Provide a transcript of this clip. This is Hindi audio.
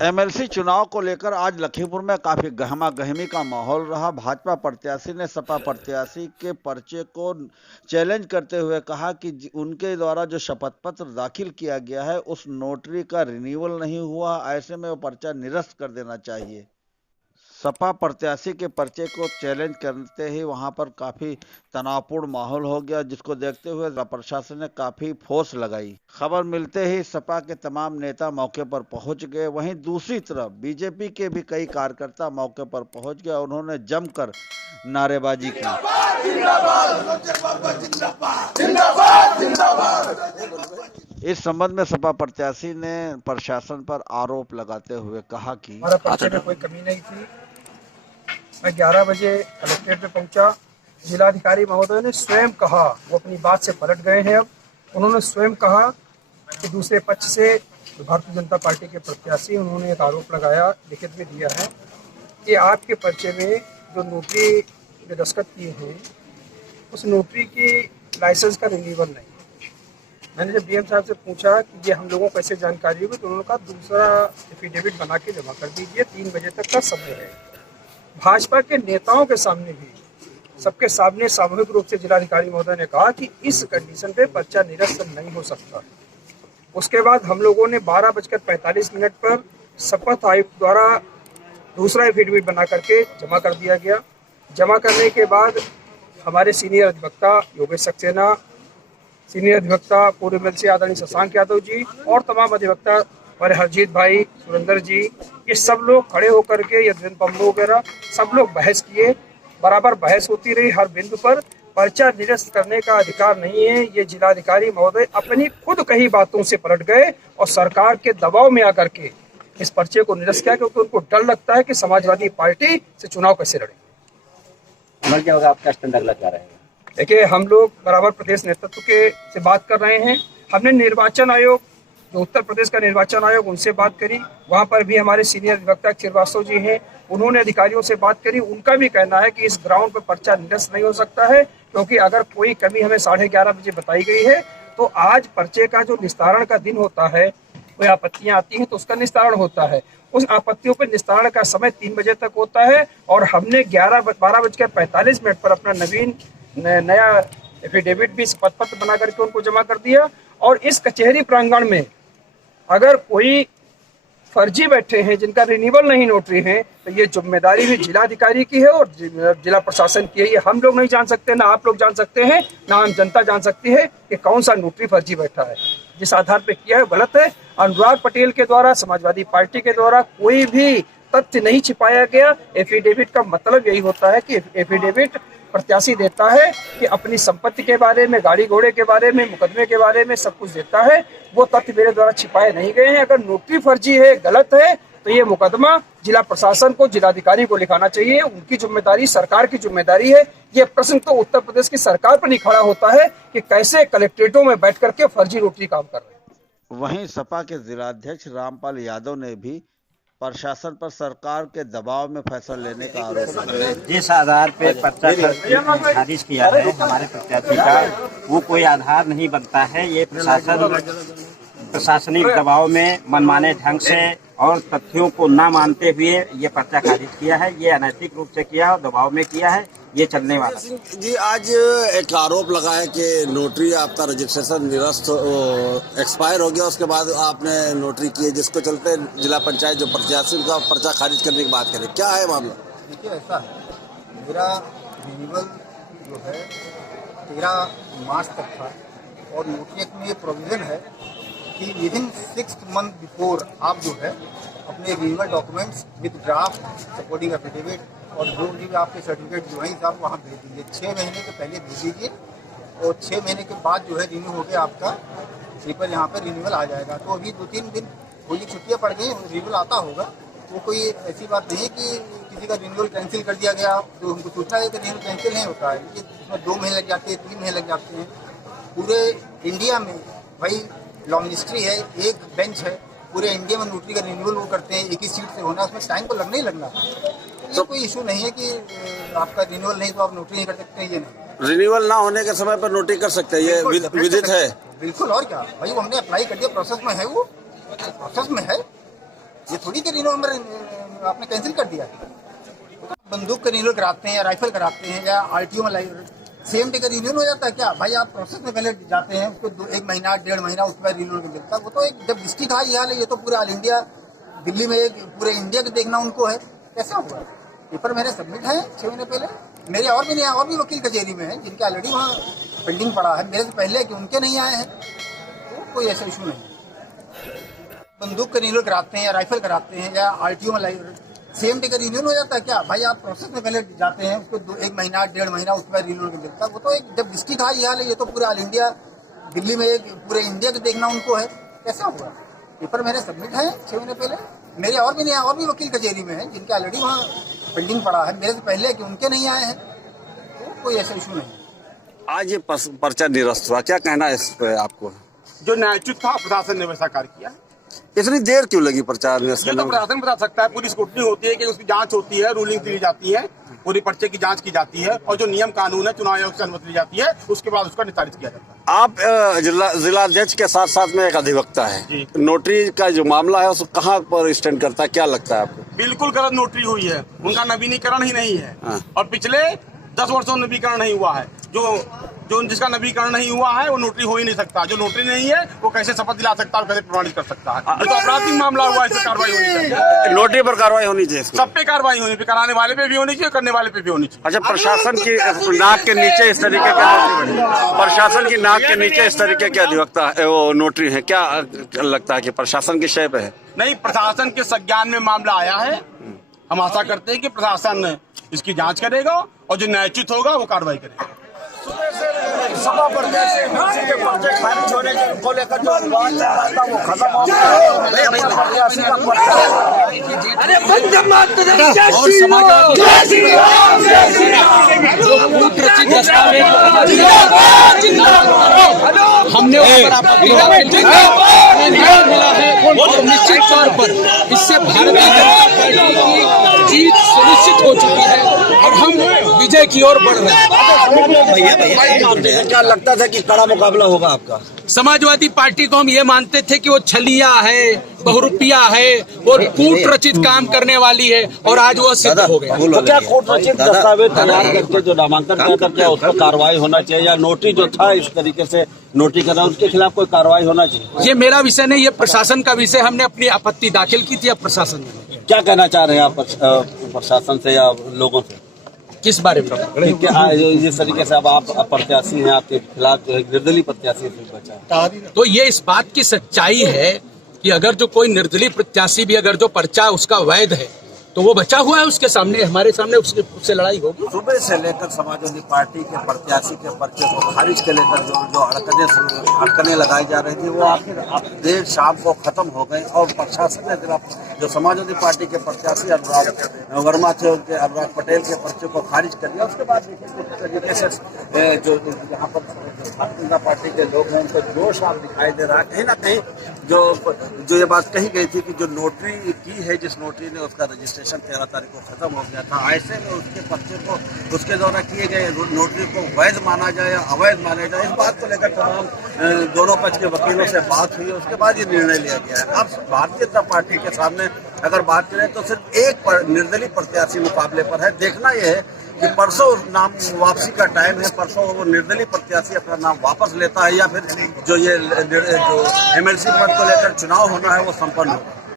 एमएलसी चुनाव को लेकर आज लखीमपुर में काफी गहमा गहमी का माहौल रहा। भाजपा प्रत्याशी ने सपा प्रत्याशी के पर्चे को चैलेंज करते हुए कहा कि उनके द्वारा जो शपथ पत्र दाखिल किया गया है उस नोटरी का रिन्यूअल नहीं हुआ, ऐसे में वो पर्चा निरस्त कर देना चाहिए। सपा प्रत्याशी के पर्चे को चैलेंज करते ही वहां पर काफी तनावपूर्ण माहौल हो गया, जिसको देखते हुए जिला प्रशासन ने काफी फोर्स लगाई। खबर मिलते ही सपा के तमाम नेता मौके पर पहुंच गए। वहीं दूसरी तरफ बीजेपी के भी कई कार्यकर्ता मौके पर पहुंच गए। उन्होंने जमकर नारेबाजी की। इस संबंध में सपा प्रत्याशी ने प्रशासन पर आरोप लगाते हुए कहा कि हमारा पर्चे में कोई कमी नहीं थी। मैं 11 बजे कलेक्ट्रेट पे पहुंचा। जिलाधिकारी महोदय ने स्वयं कहा, वो अपनी बात से पलट गए हैं। अब उन्होंने स्वयं कहा कि दूसरे पक्ष से भारतीय जनता पार्टी के प्रत्याशी, उन्होंने एक आरोप लगाया, लिखित में दिया है कि आपके पर्चे में जो नोटरी ने दस्तखत किए हैं उस नोटरी की लाइसेंस का रिन्यूअल नहीं। मैंने जब डीएम साहब से पूछा कि ये हम लोगों को कैसे जानकारी होगी, तो उन्होंने कहा दूसरा एफिडेविट बना के जमा कर दीजिए, 3 बजे तक का समय है। भाजपा के नेताओं के सामने भी, सबके सामने सामूहिक रूप से जिलाधिकारी महोदय ने कहा कि इस कंडीशन पे पर्चा निरस्त नहीं हो सकता। उसके बाद हम लोगों ने 12:45 पर शपथ आयुक्त द्वारा दूसरा एफिडेविट बना करके जमा कर दिया गया। जमा करने के बाद हमारे सीनियर अधिवक्ता योगेश सक्सेना, सीनियर अधिवक्ता पूर्व एमएलसी आदरणीय शशांक यादव जी और तमाम अधिवक्ता हमारे हरजीत भाई, सुरेंद्र जी, ये सब लोग खड़े होकर के, यदवेंद्र पम्बू वगैरह सब लोग बहस किए। बराबर बहस होती रही हर बिंदु पर। पर्चा निरस्त करने का अधिकार नहीं है। ये जिलाधिकारी महोदय अपनी खुद कही बातों से पलट गए और सरकार के दबाव में आकर के इस पर्चे को निरस्त किया, क्योंकि उनको डर लगता है कि समाजवादी पार्टी से चुनाव कैसे लड़े। अमर क्या होगा, आपका स्टैंड अगला क्या रहेगा? देखिए, हम लोग बराबर प्रदेश नेतृत्व के से बात कर रहे हैं। हमने निर्वाचन आयोग, जो उत्तर प्रदेश का निर्वाचन आयोग, उनसे बात करी। वहां पर भी हमारे सीनियर अधिवक्ता श्रीवास्तव जी हैं, उन्होंने अधिकारियों से बात करी। उनका भी कहना है कि इस ग्राउंड पर पर्चा निरस्त नहीं हो सकता है, क्योंकि अगर कोई कमी हमें 11:30 बजे बताई गई है तो आज पर्चे का जो निस्तारण का दिन होता है, कोई आपत्तियां आती हैं तो उसका निस्तारण होता है। उस आपत्तियों पर निस्तारण का समय 3 बजे तक होता है और हमने 12:45 पर अपना नया एफिडेविट भी शपथ पत्र बना करके उनको जमा कर दिया। और इस कचहरी प्रांगण में अगर कोई फर्जी बैठे हैं जिनका रिन्यूअल नहीं नोटरी है, तो ये जिम्मेदारी भी जिलाधिकारी की है और जिला प्रशासन की है। ये हम लोग नहीं जान सकते, ना आप लोग जान सकते हैं, ना आम जनता जान सकती है कि कौन सा नोटरी फर्जी बैठा है। जिस आधार पे किया है गलत है। अनुराग पटेल के द्वारा, समाजवादी पार्टी के द्वारा कोई भी तथ्य नहीं छिपाया गया। एफिडेविट का मतलब यही होता है कि एफिडेविट प्रत्याशी देता है कि अपनी संपत्ति के बारे में, गाड़ी घोड़े के बारे में, मुकदमे के बारे में सब कुछ देता है। वो तथ्य मेरे द्वारा छिपाए नहीं गए हैं। अगर नोटरी फर्जी है, गलत है, तो ये मुकदमा जिला प्रशासन को, जिलाधिकारी को लिखाना चाहिए। उनकी जिम्मेदारी, सरकार की जिम्मेदारी है। ये प्रश्न तो उत्तर प्रदेश की सरकार पर नहीं खड़ा होता है कि कैसे कलेक्ट्रेटों में बैठ करके फर्जी नोटरी काम कर रहे हैं। वहीं सपा के जिलाध्यक्ष रामपाल यादव ने भी प्रशासन पर सरकार के दबाव में फैसला लेने का आरोप लगाया। जिस आधार पे पर्चा खारिज किया है हमारे प्रत्याशी का, वो कोई आधार नहीं बनता है। ये प्रशासनिक दबाव में मनमाने ढंग से और तथ्यों को न मानते हुए ये पर्चा खारिज किया है। ये अनैतिक रूप से किया और दबाव में किया है। ये चलने वाला जी। आज एक आरोप लगा है कि नोटरी आपका रजिस्ट्रेशन निरस्त एक्सपायर हो गया, उसके बाद आपने नोटरी की है, जिसको चलते जिला पंचायत जो प्रत्याशी उनका पर्चा खारिज करने की बात करें, क्या है मामला? देखिए, ऐसा है, मेरा रिन्यूअल जो है 13 मार्च तक था और नोटरी एक्ट में ये प्रोविज़न है कि विदिन 6 मंथ बिफोर आप जो है अपने renewal documents with draft supporting affidavit और जो भी आपके सर्टिफिकेट जो हैं आप वहाँ भेज दीजिए। 6 महीने के पहले भेज दीजिए और 6 महीने के बाद जो है रिन्यू हो गया आपका पेपर, यहाँ पर रिन्यूअल आ जाएगा। तो अभी 2-3 दिन कोई छुट्टियाँ पड़ गई, रिन्यूअल आता होगा। तो कोई ऐसी बात नहीं है कि किसी का रिन्यूअल कैंसिल कर दिया गया, तो उनको सूचना है कि रिन्यूअल कैंसिल नहीं होता है। इसमें 2 महीने लग जाते हैं, 3 महीने लग जाते हैं। पूरे इंडिया में भाई लॉ मिनिस्ट्री है, एक बेंच है, पूरे इंडिया में नोटरी का रिन्यूअल वो करते हैं, एक ही सीट से होना, उसमें टाइम तो लगना ही लगना। तो कोई इशू नहीं है कि आपका रिन्यूअल नहीं तो आप नोटरी नहीं कर सकते। ये नहीं, रिन्यूअल ना होने के समय पर नोटरी कर सकते हैं, ये विदित है। बिल्कुल, और क्या भाई, वो हमने अप्लाई कर दिया, प्रोसेस में है, वो प्रोसेस में है। ये थोड़ी कि रिन्यू आपने कैंसिल कर दिया। बंदूक का रिन्यू कराते हैं या राइफल कराते हैं या आरटीओ में सेम डे का रिन्यू हो जाता है क्या भाई? आप प्रोसेस में पहले जाते हैं, उसको 1 महीना 1.5 महीना उसके बाद रिन्यू मिलता है। वो तो एक जब डिस्ट्रिक्ट हाई हाल है, ये तो पूरे ऑल इंडिया, दिल्ली में एक पूरे इंडिया को देखना उनको है, कैसा हुआ? पेपर मेरे सबमिट है 6 महीने पहले, मेरे और भी वकील कचहरी में है जिनके ऑलरेडी वहाँ पेंडिंग पड़ा है मेरे से पहले कि उनके नहीं आए हैं, तो कोई ऐसा इशू नहीं। बंदूक का रिन्यू कराते हैं या राइफल कराते हैं या आरटीओ में सेम डे का रिन्यू हो जाता है क्या भाई? आप प्रोसेस में पहले जाते हैं, उसको 1 महीना 1.5 महीना उसके बाद रिन्यू मिलता है। वो तो एक जब डिस्ट्रिक्ट हाई हाल है, ये तो पूरे ऑल इंडिया, दिल्ली में एक पूरे इंडिया को देखना उनको है, कैसा हुआ? पेपर मेरे सबमिट है 6 महीने पहले, मेरे और भी वकील कचहरी में है जिनके ऑलरेडी वहाँ पेंडिंग पड़ा है मेरे से पहले कि उनके नहीं आए हैं, तो कोई ऐसा इशू नहीं। आज ये पर्चा निरस्त हुआ, क्या कहना है इस पे आपको? जो न्यायोचित था प्रशासन ने वैसा कार्य किया। इतनी देर क्यों लगी पर्चा निरस्त ये करने तो में? प्रशासन बता सकता है, पूरी स्क्रूटनी होती है कि उसकी जांच होती है, रूलिंग दी जाती है, पूरी पर्चे की जांच की जाती है और जो नियम कानून है चुनाव आयोग से अनुमति ली जाती है, उसके बाद उसका निस्तारित किया जाता है। आप जिलाध्यक्ष के साथ साथ में एक अधिवक्ता है, नोटरी का जो मामला है उसको कहाँ पर स्टैंड करता है, क्या लगता है आपको? बिल्कुल गलत नोटरी हुई है, उनका नवीनीकरण ही नहीं है और पिछले 10 वर्षों में नवीनीकरण नहीं हुआ है। जो जिसका नवीनीकरण नहीं हुआ है वो नोटरी हो ही नहीं सकता, जो नोटरी नहीं है वो कैसे शपथ दिला सकता है और कैसे प्रमाणित कर सकता है? ये तो आपराधिक मामला हुआ है, इस पर कार्रवाई होनी चाहिए। नोटरी पर कार्रवाई होनी चाहिए, सब पे कार्रवाई होनी चाहिए, कराने वाले पे भी होनी चाहिए, करने वाले पे भी होनी चाहिए। अच्छा, प्रशासन की नाक के नीचे इस तरीके के प्रशासन की नाक के नीचे इस तरीके के अधिवक्ता वो नोटरी है, क्या लगता है कि प्रशासन की शय पे है? नहीं, प्रशासन के संज्ञान में मामला आया है, हम आशा करते हैं कि प्रशासन इसकी जांच करेगा और जो न्यायोचित होगा वो कार्रवाई करेगा। सपा प्रत्याशी के पर्चे खारिज होने को लेकर जो विवाद चल रहा था वो खत्म हो गया। प्रत्याशी का हमने मिला है और निश्चित तौर पर इससे भारतीय जनता पार्टी की जीत सुनिश्चित हो चुकी है और हम विजय की ओर बढ़ रहे हैं। क्या लगता था कि कड़ा मुकाबला होगा आपका? समाजवादी पार्टी को हम ये मानते थे कि वो छलिया है, बहुरूपिया है और कूट रचित काम करने वाली है और आज वो सिद्ध हो गया। तो क्या कूट रचित दस्तावेज तैयार करके जो नामांकन किया था, क्या उस पर कार्रवाई होना चाहिए या नोटरी जो था इस तरीके से नोटरी करना, उसके खिलाफ कोई कार्रवाई होना चाहिए? ये मेरा विषय नहीं, ये प्रशासन का विषय। हमने अपनी आपत्ति दाखिल की थी, अब प्रशासन ने। क्या कहना चाह रहे हैं आप प्रशासन से या लोगों से? किस बारे में? जिस तरीके से अब आप प्रत्याशी हैं, आपके खिलाफ जो है निर्दलीय प्रत्याशी बचा है, तो ये इस बात की सच्चाई है कि अगर जो कोई निर्दलीय प्रत्याशी भी अगर जो पर्चा उसका वैध है तो वो बचा हुआ है, उसके सामने, हमारे सामने उससे लड़ाई होगी। सुबह से लेकर समाजवादी पार्टी के प्रत्याशी के पर्चे को खारिज के लेकर जो अड़कने लगाई जा रही थी वो आखिर देर शाम को खत्म हो गई और प्रशासन ने जो समाजवादी पार्टी के प्रत्याशी अनुराग वर्मा थे, उनके अनुराग पटेल के पर्चे को खारिज कर दिया। उसके बाद देखिए किस तरीके से जो यहाँ पर भारतीय जनता पार्टी के लोग हैं उनको जोश आप दिखाई दे रहा है। कहीं ना कहीं जो ये बात कही गई थी कि जो नोटरी की है, जिस नोटरी ने उसका रजिस्ट्रेशन 13 तारीख को खत्म हो गया था, ऐसे में उसके पर्चे को उसके द्वारा किए गए नोटरी को वैध माना जाए या अवैध माना जाए, इस बात को लेकर तमाम दोनों पक्ष के वकीलों से बात हुई। उसके बाद ये निर्णय लिया गया है। अब भारतीय जनता पार्टी के सामने अगर बात करें तो सिर्फ एक निर्दलीय प्रत्याशी मुकाबले पर है। देखना यह है कि परसों नाम वापसी का टाइम है, परसों वो निर्दलीय प्रत्याशी अपना नाम वापस लेता है या फिर जो एमएलसी पद को लेकर चुनाव होना है वो संपन्न होगा।